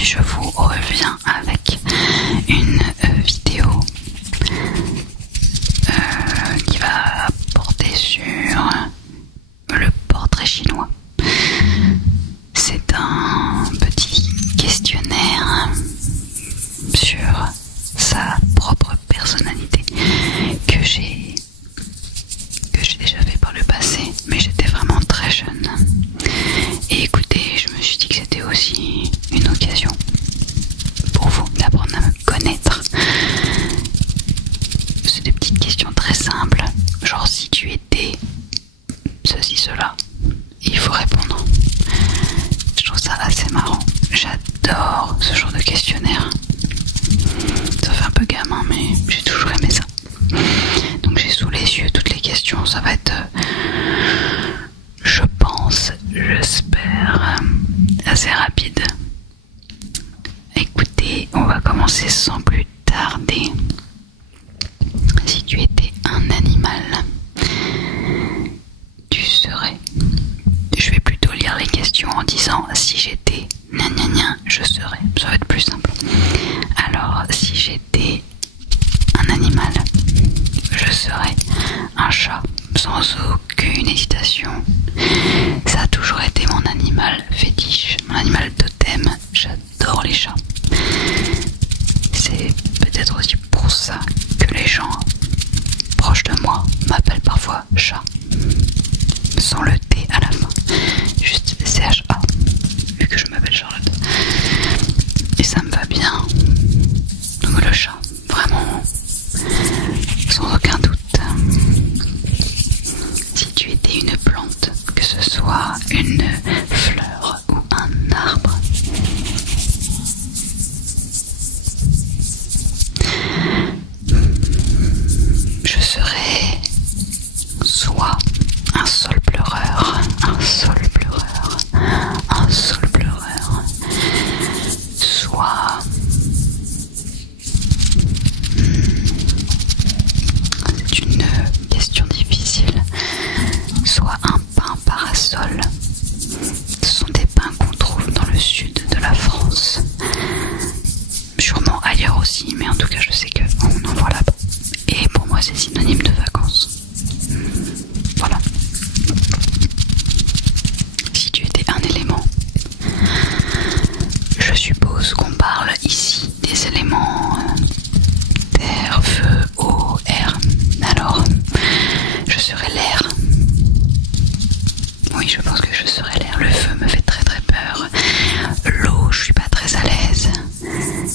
aujourd'hui je vous reviens avec une vidéo qui va porter sur le portrait chinois. C'est un petit questionnaire sur sa propre personnalité que j'ai déjà fait par le passé, mais j'étais vraiment très jeune. Et écoutez, je me suis dit que c'était aussi une occasion pour vous d'apprendre à me connaître. C'est des petites questions très simples, genre si tu étais ceci, cela, il faut répondre. Je trouve ça assez marrant. J'adore ce genre de questionnaire. Ça fait un peu gamin, mais j'ai toujours aimé ça. Donc j'ai sous les yeux toutes les questions. Ça va être, je pense, j'espère, assez rapide. Écoutez, on va commencer sans plus tarder. Si tu étais un animal, tu serais... Je vais plutôt lire les questions en disant si j'étais gna gna gna, je serais. Ça va être plus simple. Alors, si j'étais un animal, je serais un chat, sans aucune hésitation. Ça a toujours été mon animal fétiche, mon animal totem. J'adore les chats. C'est peut-être aussi pour ça que les gens proches de moi m'appellent parfois chat, sans le T à la fin, juste CHA, vu que je m'appelle Charlotte. Et ça me va bien. Donc le chat, vraiment, sans aucun doute. Si tu étais une plante, que ce soit une fleur ou un arbre, je serais soit un sol pleureur, un sol pleureur, un sol pleureur, soit c'est une question difficile, soit un pin parasol. Ce sont des pins qu'on trouve dans le sud de la France, sûrement ailleurs aussi, mais en tout cas je sais qu'on en voit là-bas. Et pour moi c'est synonyme de vacances. Voilà. Si tu étais un élément, je suppose qu'on parle ici des éléments terre, feu, eau, air. Alors, je serais l'air. Oui, je pense que je serais l'air. Le feu me fait très très peur. L'eau, je suis pas très à l'aise.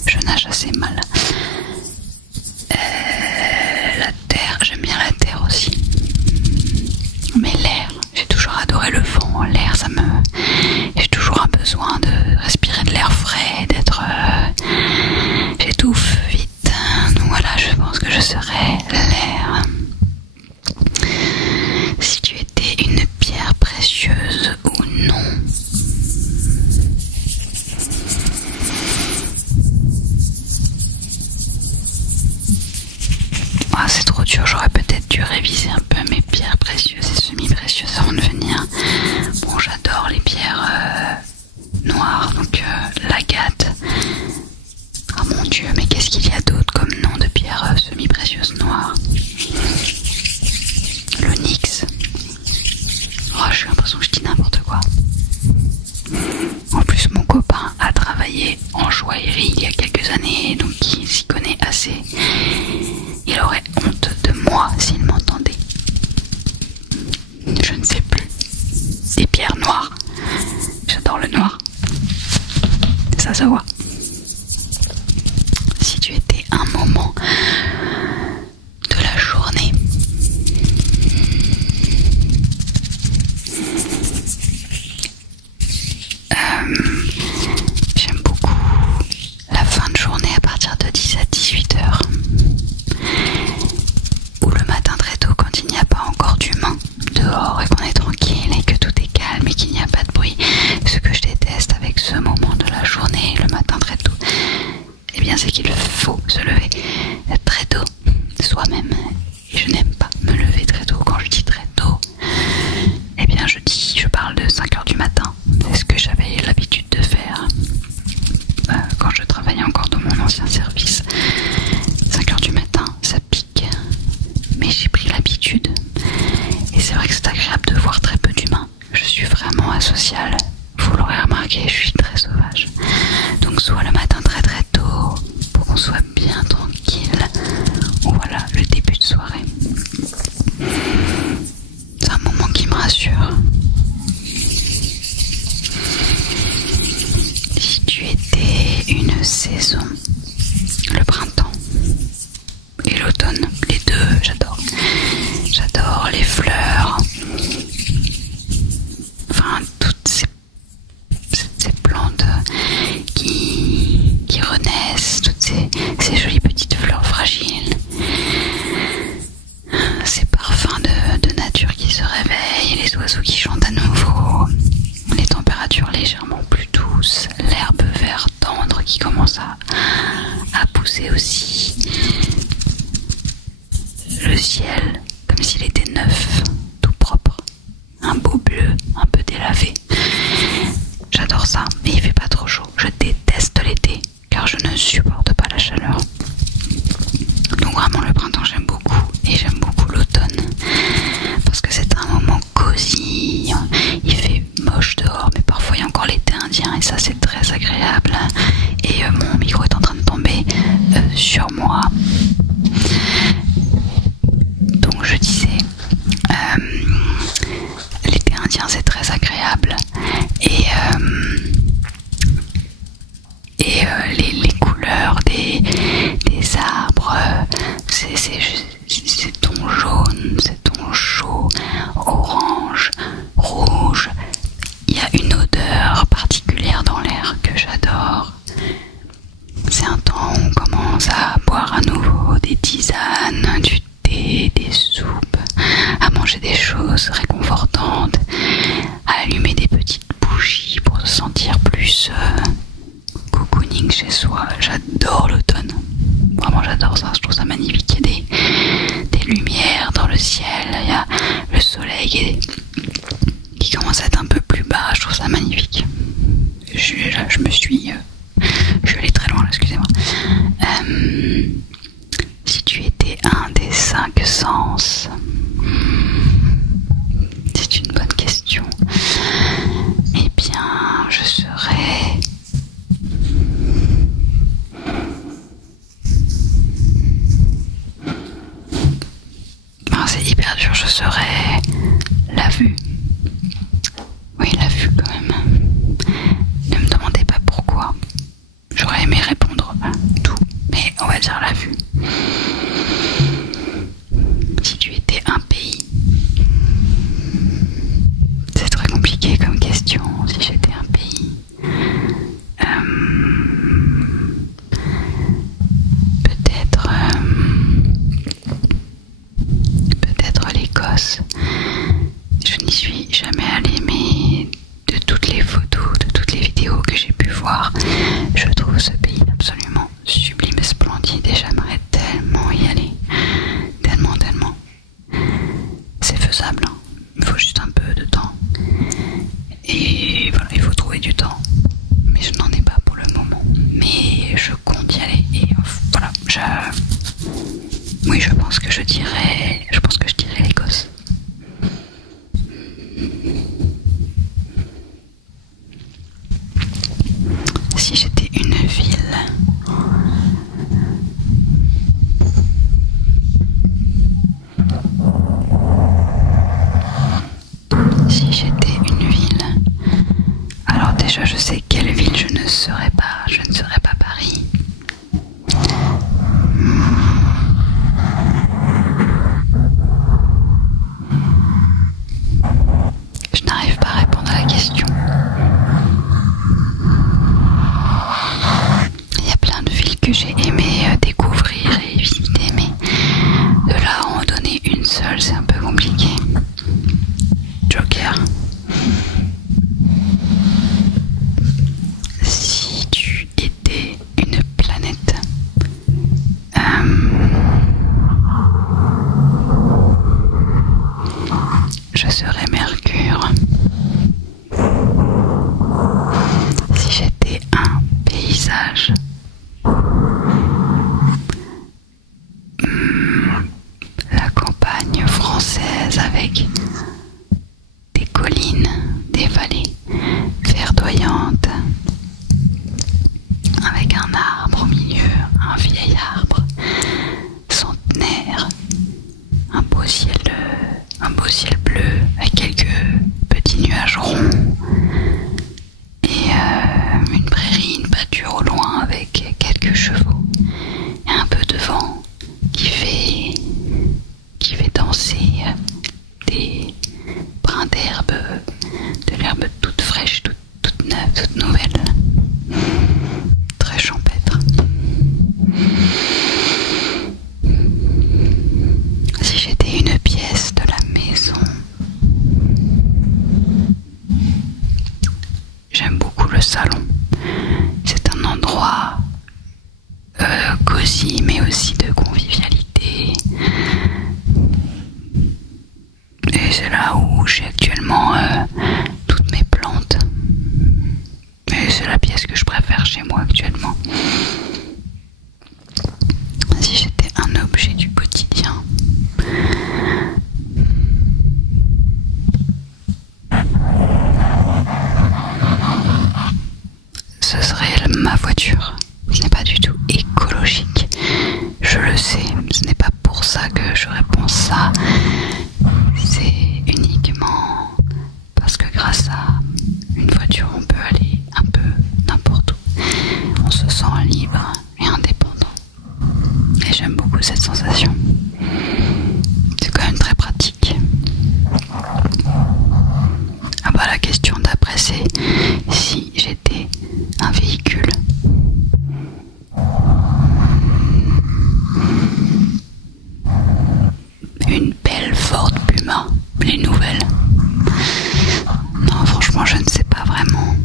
Je nage assez mal. La terre, j'aime bien la terre aussi. Mais l'air, j'ai toujours adoré le vent. L'air, j'ai toujours un besoin de respirer de l'air frais, d'être... J'étouffe vite. Donc voilà, je pense que je serais l'air. Si tu étais une pierre précieuse ou non. Ah, c'est trop dur, j'aurais peut-être dû réviser un peu mes pierres précieuses et semi-précieuses avant de venir. Bon, j'adore les pierres noires, donc l'agate. Ah mon dieu, mais qu'est-ce qu'il y a d'autre comme nom de pierres semi-précieuses noires? L'onyx. Oh, j'ai l'impression que je dis n'importe quoi. En plus, mon copain a travaillé en joaillerie il y a quelques années, donc il s'y connaît assez. Il aurait honte de moi s'il m'entendait. Je ne sais plus. Des pierres noires. J'adore le noir. Ça se voit. Si tu étais un moment de la vrai que c'est agréable de voir très peu d'humains. Je suis vraiment asociale. Vous l'aurez remarqué, je suis très sauvage. Donc soit le matin très très tôt, pour qu'on soit bien tranquille, ou voilà, le début de soirée. C'est un moment qui me rassure. Si tu étais une saison, le printemps et l'automne, les deux, j'adore. J'adore les fleurs, enfin toutes ces plantes qui renaissent, toutes ces jolies petites fleurs fragiles, ces parfums de nature qui se réveillent, les oiseaux qui chantent à nouveau, les températures légèrement plus douces, l'herbe vert tendre qui commence à pousser aussi, le ciel comme s'il était neuf, tout propre, un beau bleu, un peu délavé. J'adore ça, mais il fait pas trop chaud. Je déteste l'été, car je ne supporte pas la chaleur. Donc vraiment le printemps j'aime beaucoup, et j'aime beaucoup l'automne, parce que c'est un moment cosy. Il fait moche dehors, mais parfois il y a encore l'été indien, et ça c'est très agréable. Et mon micro est en train de tomber sur moi. Donc je disais, l'été indien c'est très agréable, et les couleurs des arbres, ces tons jaunes, ces tons chauds, orange, rouge, il y a une odeur particulière dans l'air que j'adore. C'est un temps où on commence à boire à nouveau des tisanes, du thé, des soupes, à manger des choses réconfortantes, à allumer des petites bougies pour se sentir plus cocooning chez soi. J'adore l'automne, vraiment j'adore ça, je trouve ça magnifique. Il y a des lumières dans le ciel, il y a le soleil qui commence à être un peu plus bas, je trouve ça magnifique. Je suis allée très loin là, excusez-moi. Si tu étais un des 5 sens, c'est une bonne question. Eh bien, je serais... c'est hyper dur, je serais la vue. Oui, la vue quand même. Ne me demandez pas pourquoi. J'aurais aimé répondre à tout, mais on va dire la vue. Si tu étais un pays, c'est très compliqué comme question. Si j'étais un pays, peut-être l'Écosse. Je n'y suis jamais allée, mais de toutes les photos, de toutes les vidéos que j'ai pu voir, je trouve ce pays absolument sublime et splendide, et j'aimerais tellement y aller. Tellement. C'est faisable, hein. Il faut juste un peu de temps. Et voilà, il faut trouver du temps. Mais je n'en ai pas pour le moment. Mais je compte y aller. Et voilà, oui, je pense que je dirais l'Écosse. un beau ciel bleu avec quelques petits nuages ronds et une prairie, une pâture au loin avec quelques chevaux et un peu de vent qui fait danser des brins d'herbe, de l'herbe toute fraîche, toute neuve, toute nouvelle, très champêtre. Si j'étais une pièce de la maison, j'aime beaucoup le salon. C'est un endroit cosy mais aussi de convivialité. Et c'est là où j'ai actuellement toutes mes plantes. Et c'est la pièce que je préfère chez moi actuellement. Si j'étais un objet du quotidien, ce serait ma voiture. Ce n'est pas du tout écologique. Je le sais, ce n'est pas pour ça que je réponds ça. C'est uniquement parce que grâce à une voiture, on peut aller un peu n'importe où. On se sent libre et indépendant. Et j'aime beaucoup cette sensation. C'est quand même très pratique. Ah bah la question d'après c'est si j'étais un véhicule. Une belle Ford Puma, les nouvelles. Non, franchement, je ne sais pas vraiment.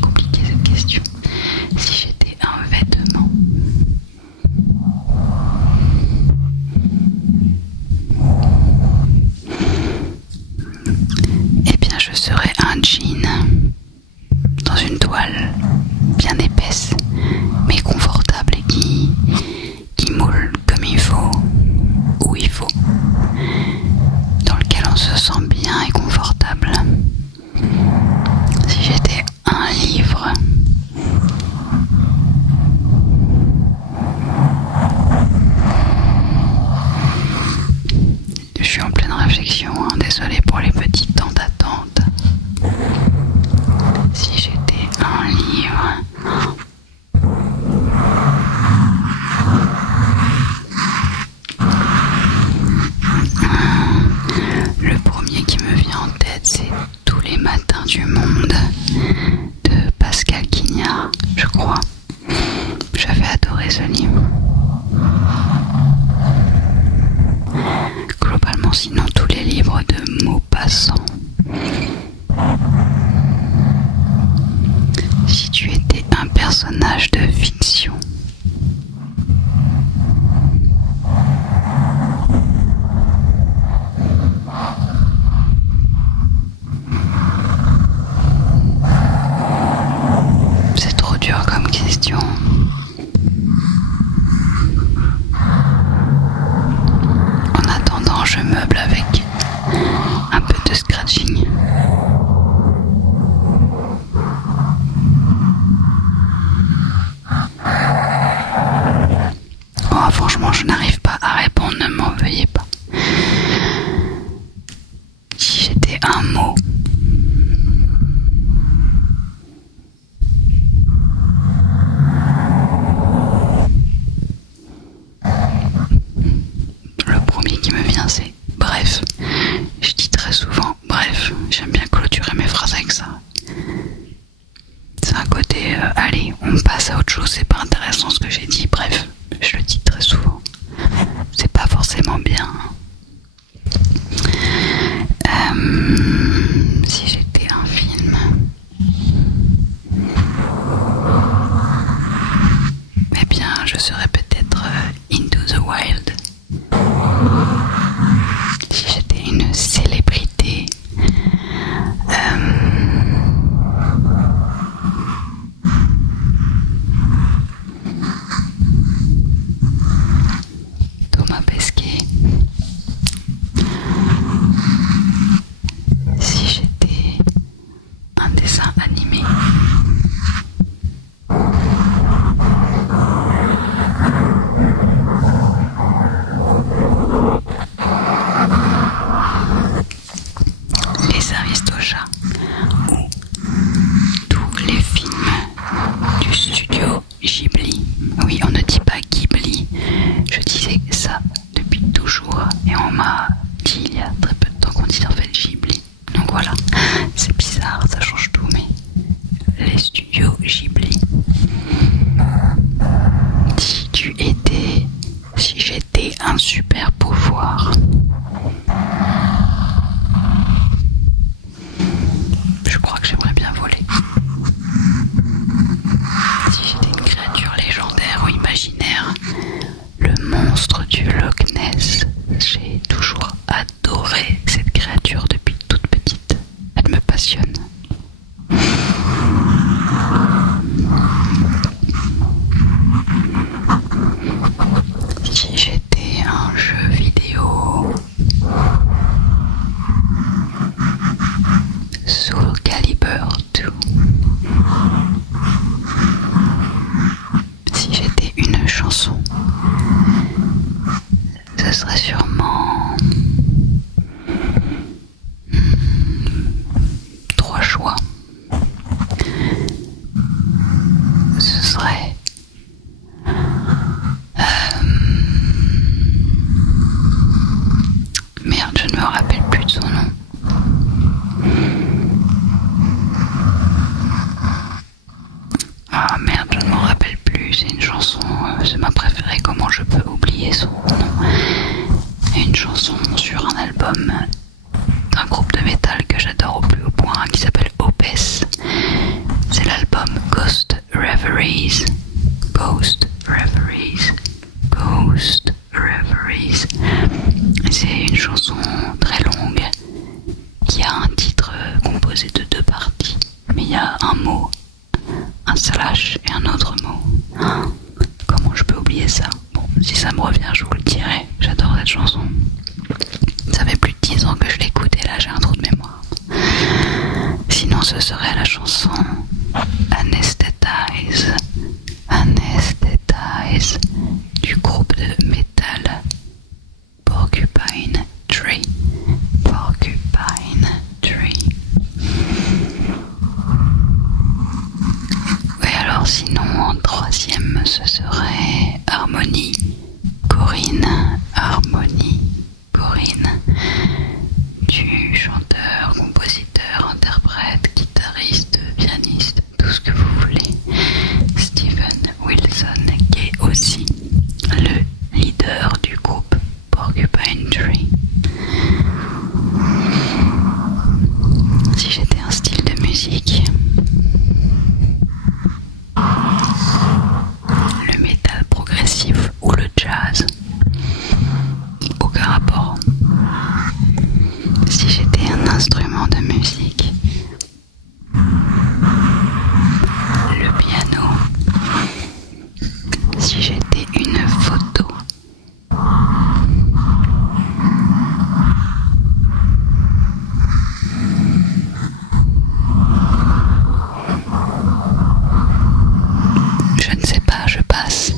Compliqué cette question. Si j'étais un vêtement. Eh bien, je serais un jean dans une toile bien épaisse, mais confortable et qui moule comme il faut, où il faut, dans lequel on se sent bien et confortable. Si j'étais un livre, je suis en pleine réflexion, hein, désolée pour les petits temps d'attente. Si j'étais un livre, le premier qui me vient en tête, c'est Tous les matins du monde de Pascal Quignard, je crois. J'avais adoré ce livre. Globalement, sinon, tous les livres de Maupassant. Si tu étais un personnage de fiction, c'est trop dur comme question. En attendant, je meuble avec un peu de scratching. Oh, franchement, je n'arrive pas à répondre, ne m'en veuillez pas. Si j'étais un mot, le premier qui me vient c'est bref. Je dis très souvent bref, j'aime bien clôturer mes phrases avec ça. C'est un côté allez, on passe à autre chose, c'est pas intéressant ce que j'ai dit, bref, je le dis très souvent. C'est pas forcément bien. Si j'étais un film, eh bien je serais peut-être Into the Wild. Si j'étais une célébrité, Thomas Pesquet. m'a dit il y a très peu de temps qu'on disait en fait Ghibli. Donc voilà, c'est bizarre, ça change tout, mais les studios Ghibli. Si j'étais un super pouvoir, je crois que j'aimerais bien voler. Si j'étais une créature légendaire ou imaginaire, le monstre du Loch Ness, j'ai toujours adoré cette créature depuis toute petite. Elle me passionne. Si j'étais un jeu vidéo, Soul Calibur 2. Si j'étais une chanson, ce serait sûrement trois choix. Ce serait merde, je ne me rappelle plus de son nom. Ah merde, je ne m'en rappelle plus. C'est une chanson, c'est ma préférée. Comment je peux oublier son nom? Une chanson sur un album d'un groupe de métal que j'adore au plus haut point, qui s'appelle Opeth. C'est l'album Ghost Reveries. Ghost Reveries. Ghost Reveries. C'est une chanson très longue qui a un titre composé de deux parties, mais il y a un mot, un slash et un autre mot. Comment je peux oublier ça? Bon, si ça me revient, je vous le dirai. J'adore cette chanson. Ça fait plus de 10 ans que je l'écoute et là j'ai un trou de mémoire. Sinon ce serait la chanson Anesthetize. Anesthetize du groupe de métal Porcupine Tree. Porcupine Tree. Oui, alors sinon en troisième ce serait Harmony Corinne. Harmony Corinne, du chanteur, compositeur, interprète, guitariste, pianiste, tout ce que vous voulez, Steven Wilson, qui est aussi le leader du groupe Porcupine Tree. Si j'étais un style de musique, le métal progressif ou le jazz, aucun rapport. Si j'étais un instrument de musique, le piano. Si j'étais une photo, je ne sais pas, je passe.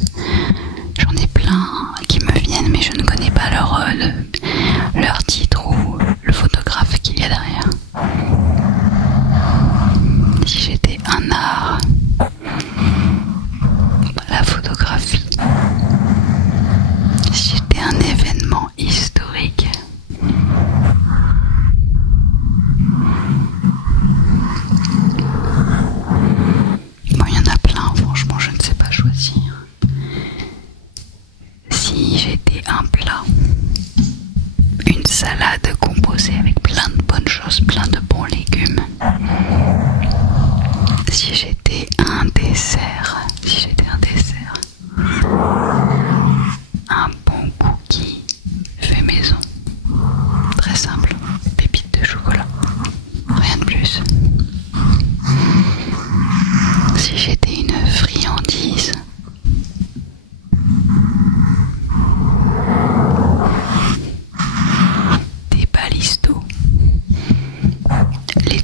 J'en ai plein qui me viennent, mais je ne connais pas leur titre ou le photographe qu'il y a derrière. Si j'étais un art, la photographie. Si j'étais un événement historique, bon, il y en a plein, franchement, je ne sais pas choisir. Si j'étais un plat, une salade composée avec plein de bonnes choses, plein de bons légumes. Si j'étais un dessert, un bon cookie fait maison, très simple, pépites de chocolat, rien de plus. Si j'étais une friandise, des balistos, les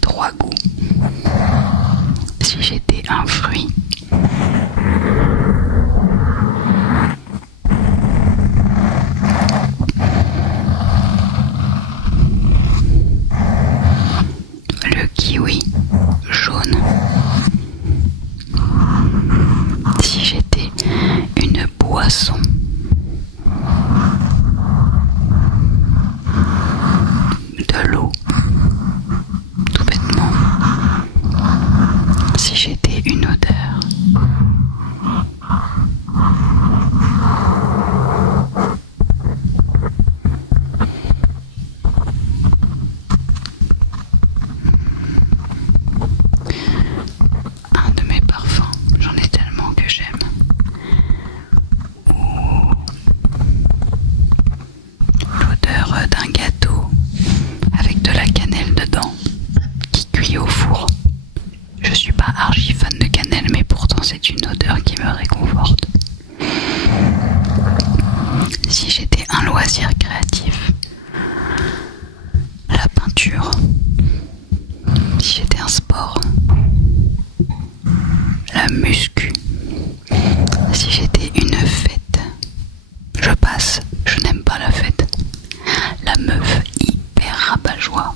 meuf hyper rabat-joie.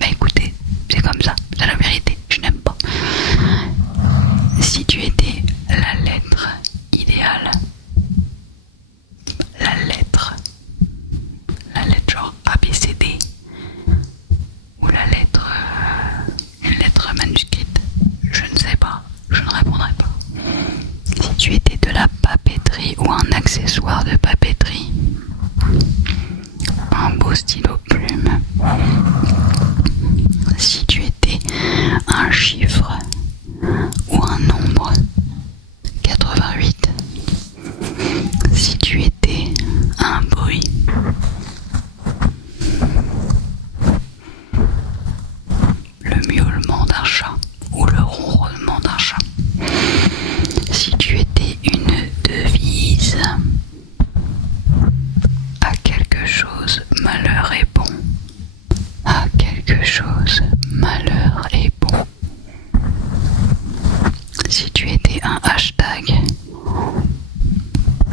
Bah écoutez, c'est comme ça, c'est la vérité, je n'aime pas. Si tu étais la lettre idéale, la lettre genre ABCD, ou la lettre, une lettre manuscrite, je ne sais pas, je ne répondrai pas. Si tu étais de la papeterie ou un accessoire de papeterie, un beau stylo plume. Si tu étais un chiffre ou un nombre, 88. Si tu étais un bruit, le miaulement d'un chat ou le ronronnement d'un chat. Si tu étais une devise, à quelque chose malheur est bon. À quelque chose malheur est bon. Si tu étais un hashtag,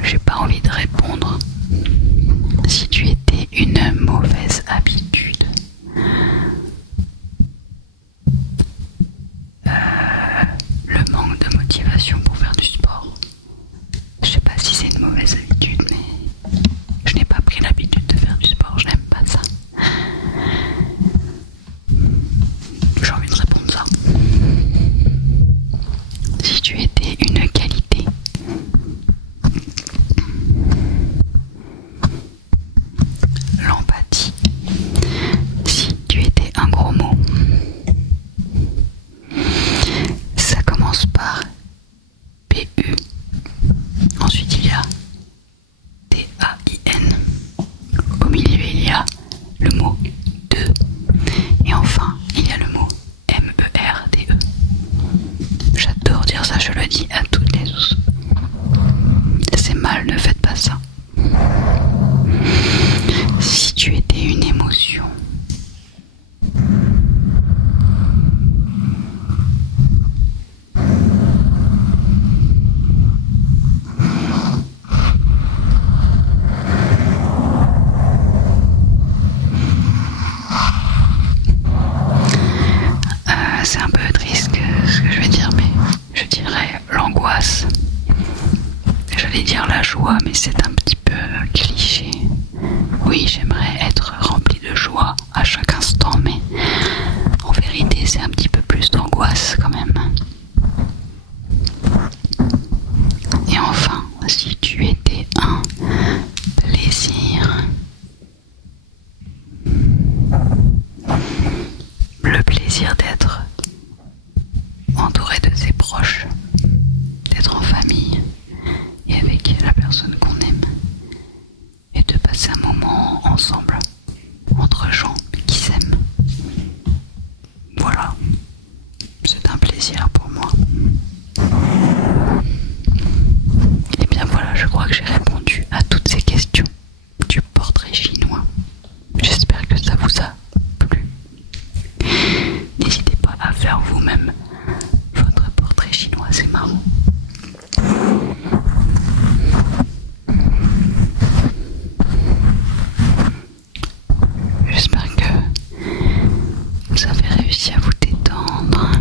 j'ai pas envie de répondre. Si tu étais une mauvaise habitude, le manque de motivation pour faire du sport. Je sais pas si c'est une mauvaise habitude, mais je n'ai pas pris l'habitude de faire du sport, je n'aime pas ça. J'ai envie de répondre ça. Si tu étais une qualité, l'empathie. Si tu étais un gros mot, ça commence par PU. Ensuite il y a TAIN. Au milieu il y a le mot de. Et enfin il y a le mot MERDE. J'adore dire ça, je le dis à toutes les sauces. C'est mal, ne faites pas ça. Si tu étais une émotion, c'est un peu triste ce que je vais dire, mais je dirais l'angoisse. J'allais dire la joie, mais c'est un petit peu cliché. Oui, j'aimerais être rempli de joie à chaque instant, mais en vérité, c'est un petit peu plus d'angoisse quand même. Et enfin, si tu étais un plaisir, le plaisir d'être entouré de ses proches, d'être en famille et avec la personne qu'on aime, et de passer un moment ensemble entre gens qui s'aiment. Voilà, c'est un plaisir pour moi. Et bien voilà, je crois que j'ai répondu à toutes ces questions du portrait chinois. J'espère que ça vous a plu. N'hésitez pas à faire vous-même votre portrait chinois, c'est marrant. J'espère que vous avez réussi à vous détendre.